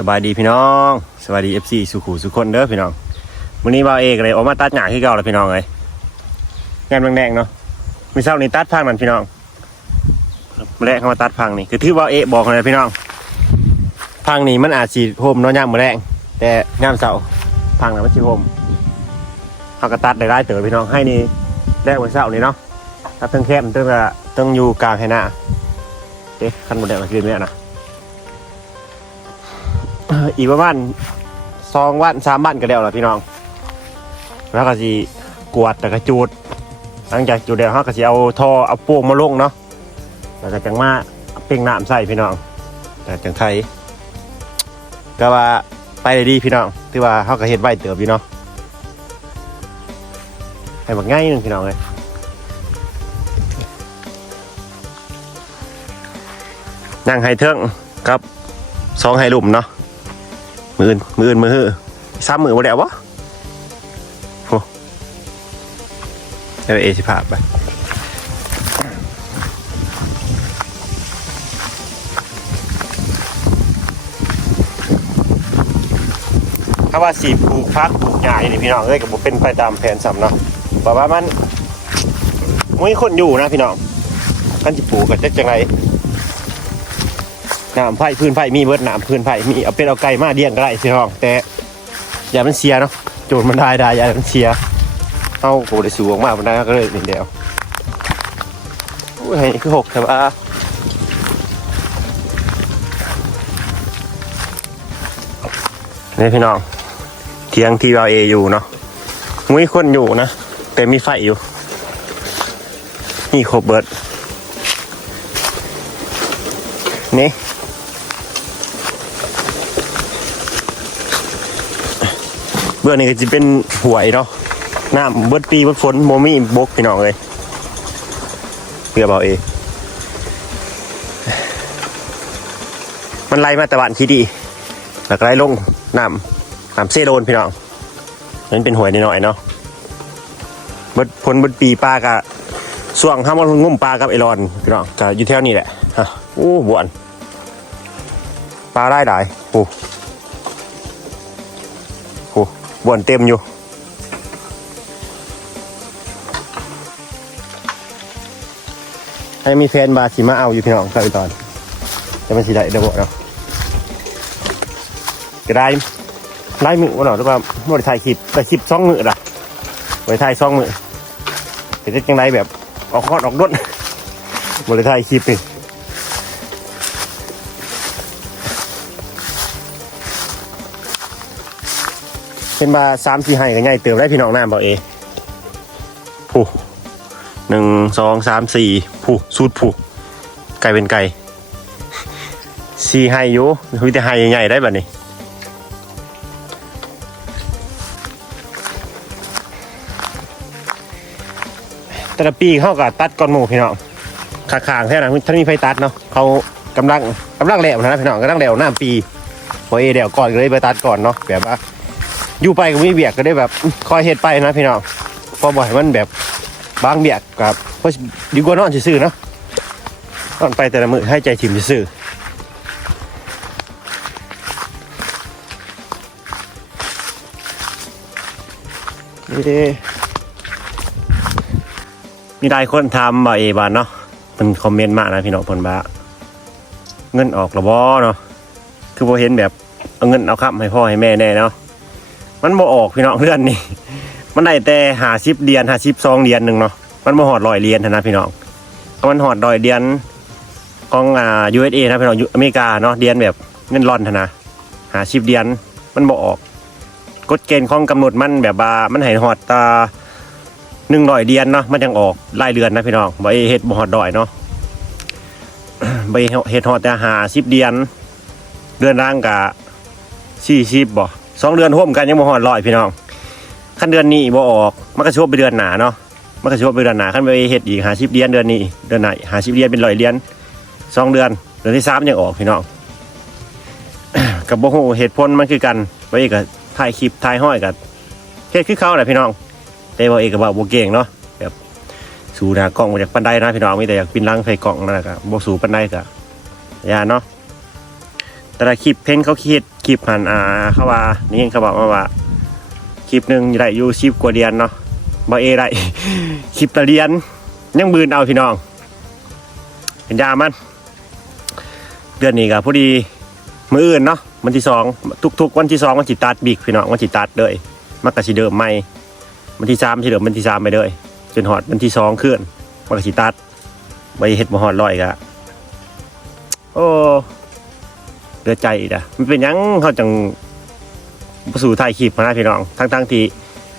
สบายดีพี่น้องสวัสดีเอฟซีสุขุสุขคนเด้อพี่น้องวันนี้บ่าวเอกเลยออกมาตัดหญ้าขึ้เก่าแล้วพี่น้องเลยงานแดงๆเนาะมีเช้านี้ตัดพังนั่นพี่น้องมาแรกเข้ามาตัดพังนี่คือที่บ่าวเอกบอกเลยพี่น้องพังนี่มันอาจสีโฮมเนาะย่ามาแรงแต่ย่ามเสาพังน่ะมันสีโฮมเขาก็ตัดได้ได้เต๋อพี่น้องให้นี่แรกวันเสาร์นี่เนาะตัดเทั้งแคบเทั้งกะเทั้งอยู่กลางให้หน้าเอ๊ะคันบนแดงมาคืนไหมอะนะ อีกประมาณสองวันสามวันก็แล้วล่ะพี่น้อง แล้วก็สิกวาดแต่กระจูด หลังจากจูดแล้วเขาก็สิเอาท่อเอาป่งมาลงเนาะแล้วก็จังมาเป่งน้ำใส่พี่น้อง แต่จังไทยก็ว่าไปได้ดีพี่น้องที่ว่าเขาก็เฮ็ดไว้เติบพี่น้องให้บักง่ายหนึงพี่น้องเลยนั่งให้เทิงครับสองให้หลุมเนาะ มืออื่นมืออื่นมือหื้อซ้ำมือมาแล้ววะโอ้เดี๋ยวเอสิพาไปถ้าว่าสีปลูกพักปลูกหญ้าอย่างนี้พี่น้องเอ้ยก็บ่เป็นไปตามแผนสำเนาะเพราะว่ามันไม่คนอยู่นะพี่น้องกันจิปลูกกันจะจังไร น้ำไผ่พื้นไผ่มีเบิดน้ำพื้นไผ่มีเอาเป็ดเอาไก่มาเลี้ยงก็ได้พี่น้องแต่อย่ามันเสียเนาะโจรมันได้ได้อย่ามันเสียเอาโหได้สูงมากมันได้ก็เลยนี่เดียวอุ้ยให้คือหกแต่ว่านี่พี่น้องเทียงทีเราเออยู่เนาะมีคนอยู่นะแต่มีไฟอยู่ นี่ครบเบิดนี่ บื้องนี้ก็จะเป็นหวยเนาะน้ำเบิดปีเบิดฝนโมมี่บกพี่น้องเลยเพื่อเบาเองมันไล่มาแต่บ้านที่ดีแล้วก็ไล่ลงน้ำน้ำเซโดนพี่น้องนั่นเป็นหวยนิดหน่อยเนาะเบิดผลเบิดปีปลากะส่วงห้ามมันงุ่มปลากับไอรอนพี่น้องจะอยู่แถวนี้แหละฮะโอ้บวนปลาได้หลายโอ้ บ่วนเต็มอยู่ให้มีแฟนบาสิมาเอาอยู่พี่น้องครับพี่ตอนจะไม่สิได้เดี๋ยวบอกเนาะก็ได้ไล่มือวันหน่อหรือว่าบริถ่ายคลิปแต่คลิปสองมือละบริถ่ายสองมือเป็นจังไรแบบออกคอดออกด้นบริถ่ายคลิปนี่ เป็นมาสามสี่ไห้กันใหญ่เติมได้พี่น้องน้ำบอกเอผู้หนึ่งสองสามสี่ผู้สูตรผู้ไก่เป็นไก่สี่ไห้อยู่มีแต่ไห้ใหญ่ๆได้แบบนี้แต่ละปีเขาก็ตัดก้อนหมูพี่น้องขาขางๆแท่นั้นท่านมีไฟตัดเนาะเขากำลังกำลังแหลวนะพี่น้องกำลังแหลวหน้าปีพอเอเดี๋ยวก่อนก็เลยไปตัดก่อนเนาะแบบว่า อยู่ไปก็มีเบียกก็ได้แบบคอยเฮ็ดไปนะพี่น้องพอบ่อยมันแบบบางเบียกกับเพราะดีกว่านอนซื่อๆเนาะนอนไปแต่ละมือให้ใจถิ่มซื่อนี่เด้มีหลายคนทำบ่าเอบานเนาะมันคอมเมนต์มากนะพี่น้องเพนบ้าเงินออกระบอเนาะคือพอเห็นแบบเอาเงินเอาคับให้พ่อให้แม่แน่เนาะ มันบ่ออกพี่น้องเพื่อนนี่มันได้แต่หาสิบเดียนหาสิบซองเดียนหนึ่งเนาะมันบ่หอดลอยเดียนเท่านะพี่น้องมันหอดลอยเดียนของอ่า USA นะพี่น้องอเมริกาเนาะเดียนแบบเงินร่อนเท่านะหาสิบเดียนมันบ่ออกกฎเกณฑ์ของกำหนดมันแบบว่ามันให้หอดตาหนึ่งร้อยเดียนเนาะมันยังออกรายเดือนนะพี่น้องบ่ไอ้เฮ็ดบ่หอดดอยเนาะบ่ไอ้เฮ็ดหอดแต่หาสิบเดียนเดือนร่างกะสี่สิบบ่ สองเดือนร่วมกันยังบ่ฮอดร้อยพี่น้องขั้นเดือนนี้บ่ออกมันก็ชบไปเดือนหนาเนาะมันก็ชบไปเดือนหนาขั้นไปเฮ็ดอีกหาสิบเดือนเดือนนี้เดือนไหนหาสิบเดือนเป็นร้อยเดือนสองเดือนเดือนที่สามยังออกพี่น้องกับบ่ฮู้เหตุผลมันคือกันบ่เอกก็ถ่ายคลิปถ่ายห้อยกับเฮ็ดคือเขาแหละพี่น้อง แต่บ่เอกก็บ่บ่เก่งเนาะแบบสู่หน้ากล้องมาจากปันไดนะพี่น้องมีแต่อยากปินลังใส่กล้องนั่นแหละก็บ่สู่ปันไดก็ยาเนาะแต่ละคลิปเพ้นเขาคิด คลิปหันอ่าเขาว่านี่เขาบอกมาว่าคลิปหนึ่งได้อยู่ชิปกว่าเดียนเนาะบอเอได้คลิปตะเรียนยังบืนเอาพี่น้องเป็นยามันเดือนนี้ก็พอดีมืออื่นเนาะวันที่สองทุกๆ วันที่สองวันจิตัดบิกพี่น้องวันจิตัดเลยมันก็สิเดิมไม่วันที่สามสิเดิมวันที่สามไปเลยจนหอดวันที่สองขึ้นมันก็สิตัดไปเห็ดมหอดลอยกะโอ้ เดือใจอีกอะมันเป็นยังเขาจังสู่ถ่ายคลิปมานะพี่น้องทั้งๆที่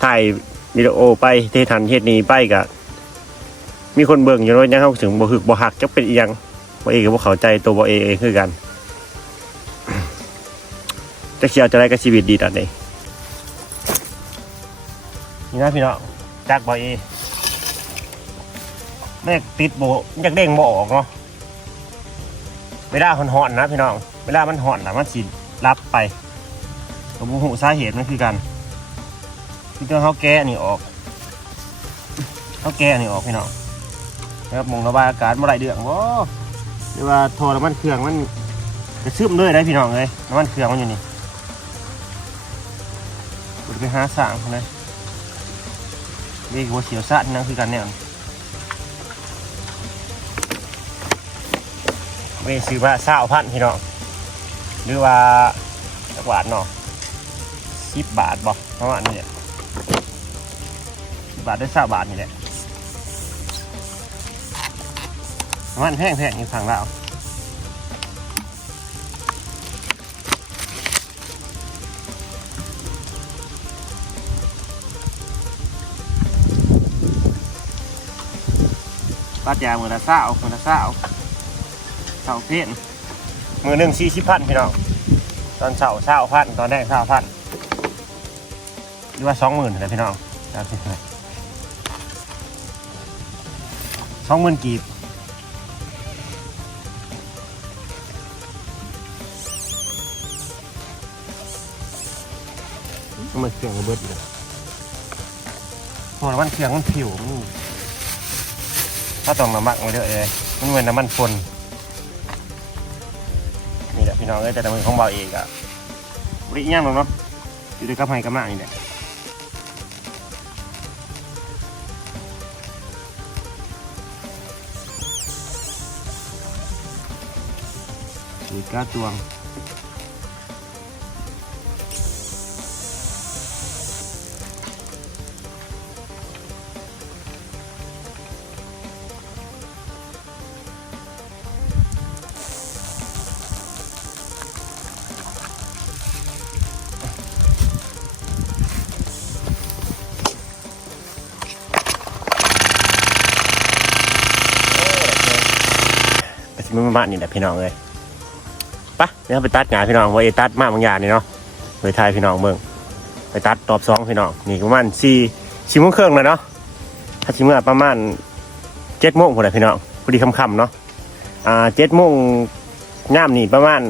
ถ่ายวิดีโอไปเททันเทศนี้ไปกะมีคนเบิ่งอยู่น้อยยังเขาถึงบ่หึกบ่หักจะเป็นอีหยังบอเอกับพวกเขาใจตัวบอเอเองคือกันจะเชียวจะได้กับชีวิตดีตอนนี้นี่นะพี่น้องจากบอเอแม่ติดโบอยากเด้งโบออกเนาะเวลามันหอนนะพี่น้อง วลามันห่อนนะมันสิรับไปผมหูสาเหตุมันคือกันพี่ตัวเขาแก้นี่ออกเขาแก้นี่ออกพี่น้องนะครับมองระบายอากาศเมื่อไรเดือดว้หรือว่าโทรน้ำมันเครื่องมันกระซึมเลยได้พี่น้องเลยน้ำมันเครื่องมันอยู่นี่กูจะไปหาสั่งเลยเรียกว่าเสียวซะนี่นั่นคือกันแน่นเว้ซื้อมาเศร้าพันพี่น้อง หรือว่าจักบาทเนาะสิบบาทบอกประมาณนี้สิบบาทได้เศร้าบาทนี่แหละมันแพงแพงอยู่ฝั่งเราวปัดยามือละเศร้ามือละเศร้าเศร้าเพี้ยน มือหนึ่งสี่สิบพันพี่น้อง ตอนเศร้าเศร้าพันตอนแรกเศร้าพันหรือว่าสองหมื่นนะพี่น้องสิสองหมื่นกีบมันเครื่องระเบิดเลยพอมันเครื่องมันผิวมันถ้าต้องน้ำมันไว้เยอะเลยมันเหมือนน้ำมันฝน นี่แหละพี่น้องเอ้ยแต่น้ำมันของเบาเองอะบริย่างหรอกเนาะอยู่ด้วยกับไห้กับหน้านี่แหละสีก้าตวง มันประมาณนี้แหละพี่น้องเลยปะเนี่ยไปตัดงานพี่น้องว่าเอตัดมากบางอย่างนี่เนาะไปทายพี่น้องเบิ่งไปตัดตอบสองพี่น้องนี่ประมาณสี่สี่โมงครึ่องเลยเนาะถ้าชิมเมื่อประมาณเจ็ดโมงพอดีพี่น้องพอดีค่ำๆเนาะอ่าเจ็ดโมงย่ามนี่ประมาณ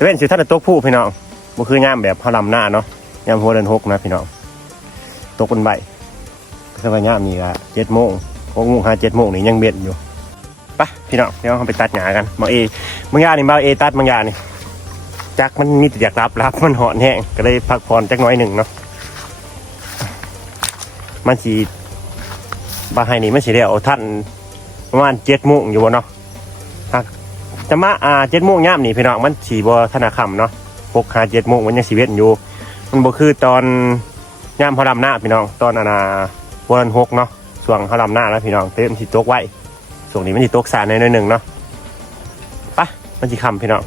เว้นสิท่านตกผู้พี่น้องบ่คือย่ามแบบพลำหน้าเนาะย่ามหัวเดินหกนะพี่น้องตกเป็นใบก็ว่าย่ามนี่ละเจ็ดโมงหกโมงห้าเจ็ดโมงนี่ยังเบ็ดอยู่ ไปพี่น้องเดี๋ยวเราไปตัดหญ้ากันบาเอบางอย่างนี่บาเอตัดบางอย่างนี่จักมันมีแต่อยากรับรับมันหอนแห้งก็เลยพักผ่อนจักน้อยหนึ่งเนาะมันสีบาไฮนี่มันสีเดียวท่านประมาณเจ็ดโมงอยู่บ่เนาะหาจะมาอ่าเจ็ดโมงย่ามนี่พี่น้องมันสีบ่ธนาคำเนาะหกหาเจ็ดโมงมันยังสีเวทอยู่ มันบ่คือตอนย่ามพอดำหน้าพี่น้องตอนอนาวันหกเนาะช่วงเขาดำหน้าแล้วพี่น้องเต็มสีตกไว้ ช่วงนี้มันจะตกสารหน่อยหนึ่งเนาะปะมันจะคำพี่น้อง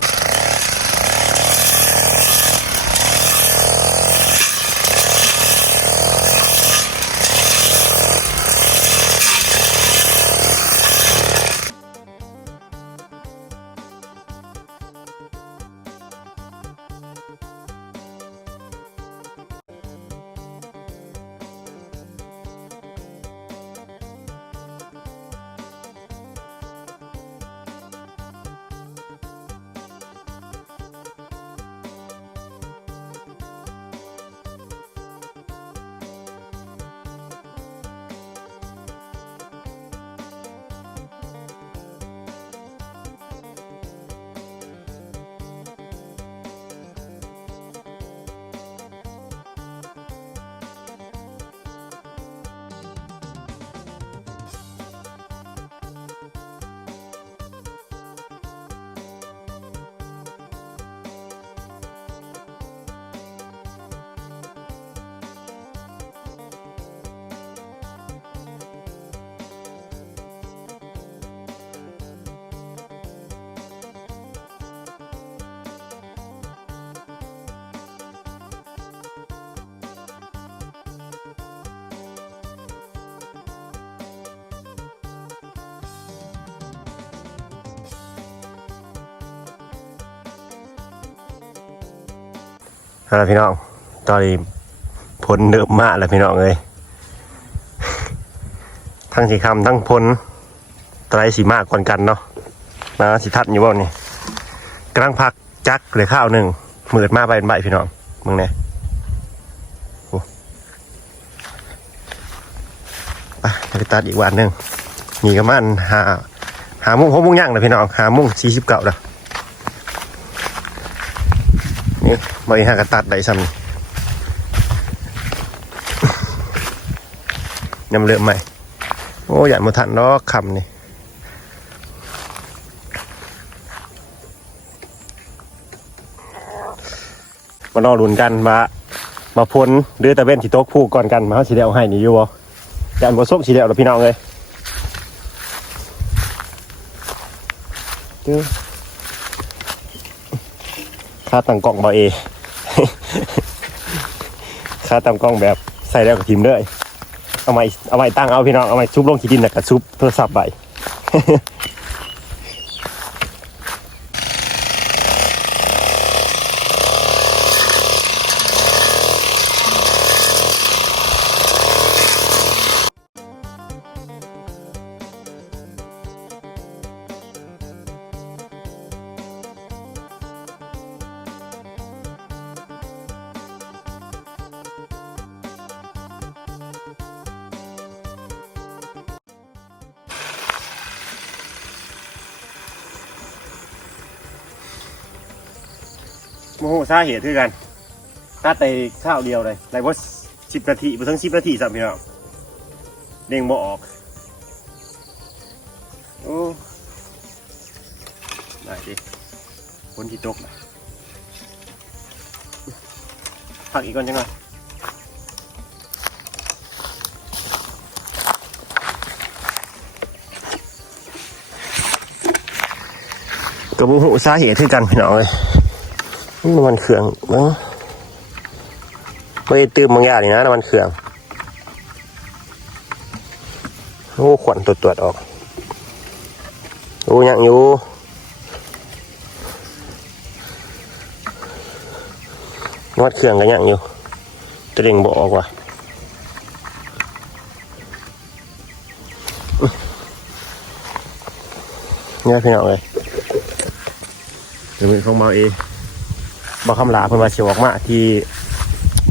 เอาละพี่น้อง ตอนนี้ผลเดิมมากแล้วพี่น้องเลยทั้งสีคำทั้งพลไตรสีมากกว่ากันเนาะมาสิทัดอยู่บ่นี่กำลังพักจักเลยข้าวหนึ่งหมืดมาไปเป็นใบพี่น้องมึงเนี่ยไปตัดอีกวันหนึ่งนี่ก็มันหาหามุ้งหกมุ้งย่างเลยพี่น้องหามุ้งสี่สิบเก้าแล้วนี่ บริหารกระตัดได้ซ้ำนี่ยำเลือมใหม่ โอ้ยานมาทันเนาะคำนี่มารอรุนกันมา มาพ้นเดือตะเวนที่โต๊ะผู้ก่อนกันมาเขาสีเดียวให้นี่อยู่บ่ยานบ่ซกสีเดียวเราพี่น้องเลยด้อ ค่าตั้งกล้องเบาเอ ค่าตั้งกล้องแบบใส่แล้วกับทีมเลย เอาไม้เอาไม้ตั้งเอาพี่น้อง เอาไม้ซุบลงขี้ดินแล้วก็ซุบโทรศัพท์ใบ โหสาเหตุคือกันตัดไปข้าวเดียวเลยไรว่าสิบนาทีไปถึงสิบนาทีสัมพี่น้องเด้งบ่ออกโอ้ได้ดิคนที่ตกนะพักอีกก่อนจังหน่อยกระบุหูสาเหตุคือกันพี่น้องเลย น้ำมันเครื่องเนาะไม่ได้ตื้มบางอย่างนี่นะน้ำมันเครื่องโอ้ขวัญตรวจตรวจออกโอ้ยังอยู่น้ำมันเครื่องก็ยังอยู่ตัวเร่งบออกว่ะเนี่ยพี่น้องเลยเดี๋ยวมือของเมาเอง บาคำลาเพิ่นว่าสิออกมาที่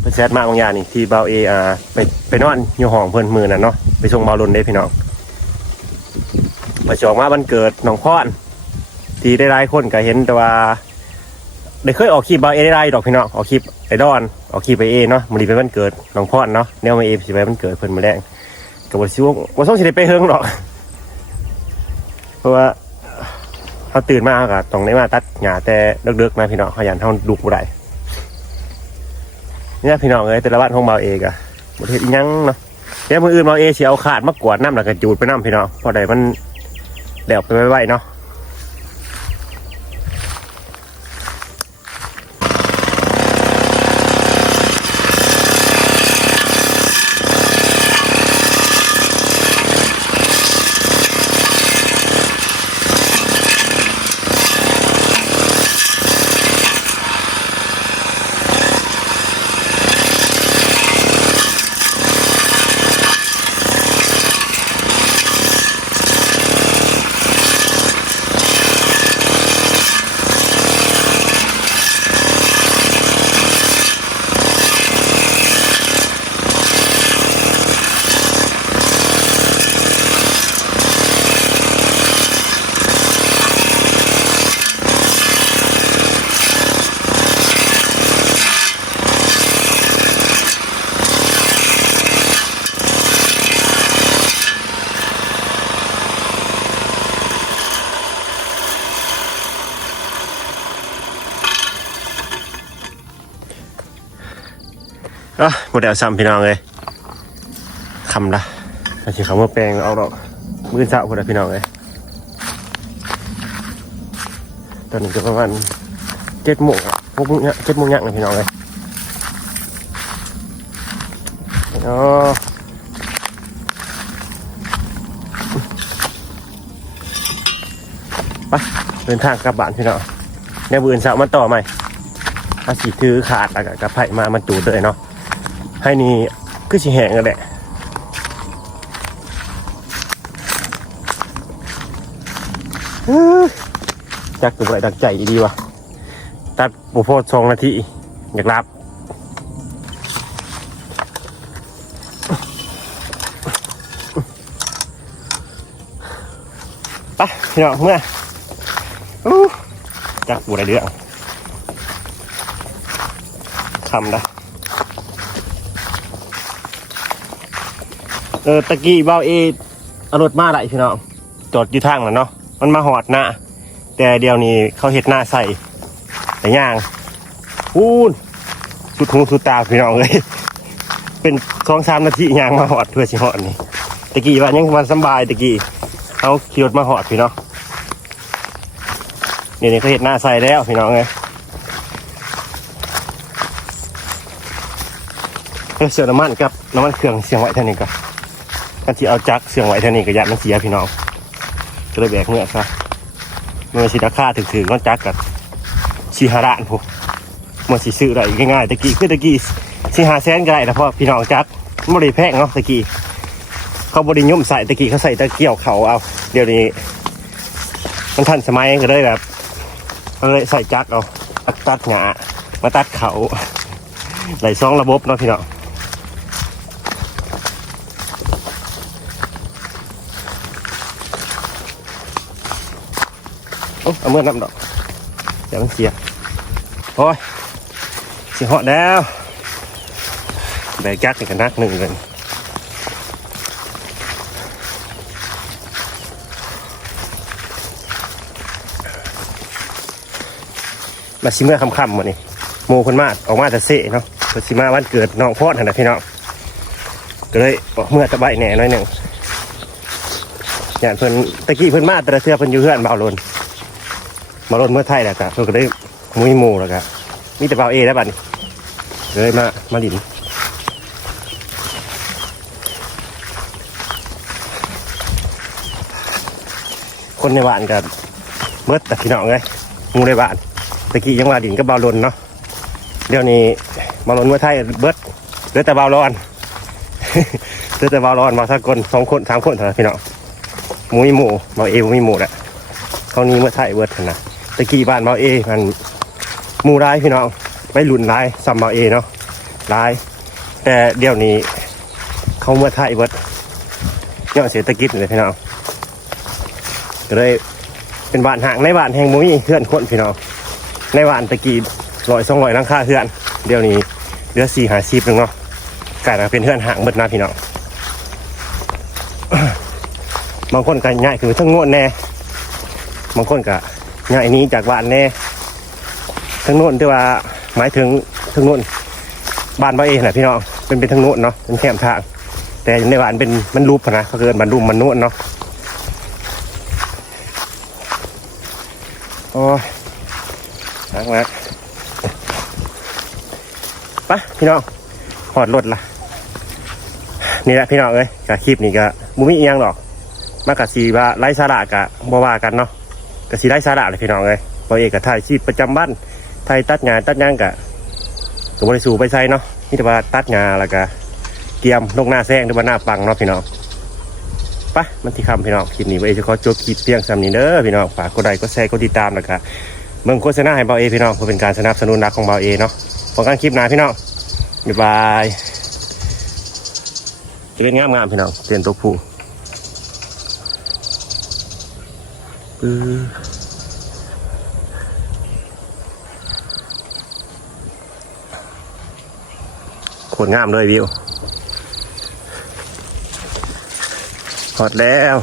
เพิ่นแซดมาบางอย่างนี่ที่เบาเออาไปไปนอนอยู่ห้องเพิ่นมือน่ะเนาะไปส่งเบาลุนได้พี่น้องไปสิออกมาวันเกิดน้องพรที่ได้หลายคนก็เห็นแต่ว่าได้เคยออกคลิปเบาเอได้หลายดอกพี่น้องออกคลิปไอดอนออกคลิปไปเอเนาะมื้อนี้เป็นวันเกิดน้องพรเนาะแนวมาเอสิไปวันเกิดเพิ่นมื้อแรงก็บ่สิว่าบ่ต้องสิได้ไปเฮิงหรอกเพราะว่า เขาตื่นมาก็ต้องได้มาตัดหญ้าแต่เลิกๆนะพี่น้องขยันเท่าดุบ่ได้เนี่ยพี่น้องเอ้ยแต่ละบ้านของเบาเองอะประเทศอิหยังเนาะเดี๋ยวมืออื่นเบาเอเสียเอาขาดมากวาดน้ำแล้วก็จูดไปน้ำพี่น้องพอใดมันเดี๋ยวไปไว้ๆเนาะ อะหมดแล้วซ้ำพี่น้องเลยคำละอาชีพคำว่าแปลงเอาดอกมือเช้าคนละพี่น้องเลยตอนนี้ก็ประมาณเจ็ดโมงพวกมึงเนี่ยเจ็ดโมงยังเลยพี่น้องเลยอ๋อไปเดินทางกลับบ้านพี่น้องเดี๋ยวบืนเช้ามาต่อใหม่อาสิถือขาดแล้วก็กระไผ่มามันจูดเลยเนาะ ให้นี่คือสิแหงกันแหละอือจักตัวไรดังใจดีวะตัดบุโพดสองนาที อยากรับไปพี่น้องเมื่ออู้จักบูได้เรื่องทำได้ เออตะกี้เบาเอเอารถมาได้พี่น้องจอดอยู่ทางแล้วเนาะมันมาหอดหน้าแต่เดี๋ยวนี้เขาเห็ดหน้าใส่แต่ย่างพูนสุดหูสุดตาพี่น้องเลยเป็นสองสามนาทีย่างมาหอดเพื่อสิหอดนี่ตะกี้ว่ายังวันสบายตะกี้เขาขี่รถมาหอดพี่น้องเดี๋ยวนี้เขาเห็นหน้าใส่แล้วพี่น้องเลยเออเสือน้ำมันกับน้ำมันเครื่องเสียงไว้เท่านี้ก็ กันที่เอาจักเสียงไว้เท่านี้ก็ยัดมันเสียพี่น้องก็เลยแบกเมื่อซะเมื่อสิราคาถึงถึงก้อนจักกับชีหาระนพวกมันสิซื้ออะไรง่ายๆตะกี้คือตะกี้สิหาแสนก็ได้นะเพราะพี่น้องจักไม่ได้แพงเนาะตะกี้เขาบริยมใส่ตะกี้เขาใส่ตะเกียวเขาเอา เดี๋ยวนี้ มันทันสมัยก็เลยแบบก็เลยใส่จักรเอาตัดหงามาตัดเขาไหลซองระบบเนาะพี่เนาะ เอาเมื่อน้ำดอกเดี๋ยวมันเสียโอ้ยเสียหอดแล้วแบกจักรอีกนักหนึ่งเลยมาชิเมื่อค่ำๆมานี่โมคนมาออกมาแต่เสะเนาะเพิ่นสิมาวันเกิดน้องพอดนะพี่น้องก็เลยเมื่อตะไบแหน่หน้อยหนึ่งอย่างเพิ่นตะกี้เพิ่นมาแต่ละเทือเพิ่นอยู่เฮือนเบาลน บาลนเมื่อไทยแล้วก็เพิ่นก็ได้มุ้ยหมูแล้วก็มีแต่เบาเอแล้วบัดนี้เลยมามาดินคนในบ้านก็เบิดแต่พี่น้องเลยมูในบ้านตะกี้ยังว่าดินก็เบาลนเนาะเดี๋ยวนี้เบาลนเมื่อไทยเบิดเหลือแต่เบาร้อนเหลือแต่เบาร้อนมาสักคนสองคนสามคนเท่านั้นพี่น้องหมูมีหมูเบาเอบ่มีหมูแหละเขานี้เมื่อไทยเบิดนะ ตะกี้บ้านเบาเอมันมูร้ายพี่น้องไม่หลุนร้ายซ้ำเบาเอเนาะร้าย แต่เดี๋ยวนี้เขาเมื่อไทยเบิดเนาะเศรษฐกิจเลยพี่น้องก็เลยเป็นบ้านห่างในบ้านแห่งมุ้ยเพื่อนคนพี่น้องในบ้านตะกี้ร้อยสองร้อยลังคาเฮือน เดี๋ยวนี้เหลือสี่หาสิบหนึ่งเนาะกลายมาเป็นเฮือนห่างเบิดนะพี่น้องบางคนก็ง่ายคือทั้งง่นแน่บางคนก็ ง่ายหนี้จากบ้านแน่ทั้งโน่นที่ว่าหมายถึงทั้งโน่นบ้านบ้าเองนะพี่น้องเป็นเป็นทั้งโน่นเนาะเป็นแคมทาง แต่ในบ้านเป็นมันรูปนะเขาเกินมันรูปมันโน่นเนาะโอ้ยล้างแล้วไปพี่น้องหอดรถละนี่แหละพี่น้องเอ้ยกับคลิปนี้ก็บุมีเอียงหรอก มากับสีว่าไร้สาระกะบ่ว่ากันเนาะ กับสีไร้สาระเลยพี่น้องเอ้ยพอเอกกับถ่ายชีพประจำบ้านถ่ายตัดงานตัดหย่างกะกับบริสูไปใช้เนาะนี่แต่ว่าตัดงานแล้วก็เกียมลงหน้าแซงหรือว่าหน้าปังเนาะพี่น้องไปมันที่คำพี่น้องคลิปนี้ไว้จะขอจบคลิปเพียงสำนี้เด้อพี่น้องฝากกดไลค์กดแชร์กดติดตามแล้วก็เบิ่งโฆษณาให้เบาเอพี่น้องเพื่อเป็นการสนับสนุนรักของเบาเอเนาะพอกันคลิปหน้าพี่น้องบ๊ายบายจะเป็นงามงามๆพี่น้องเปลี่ยนตัวผู้ ปื้อโคตรงามเลยวิวหอดแล้ว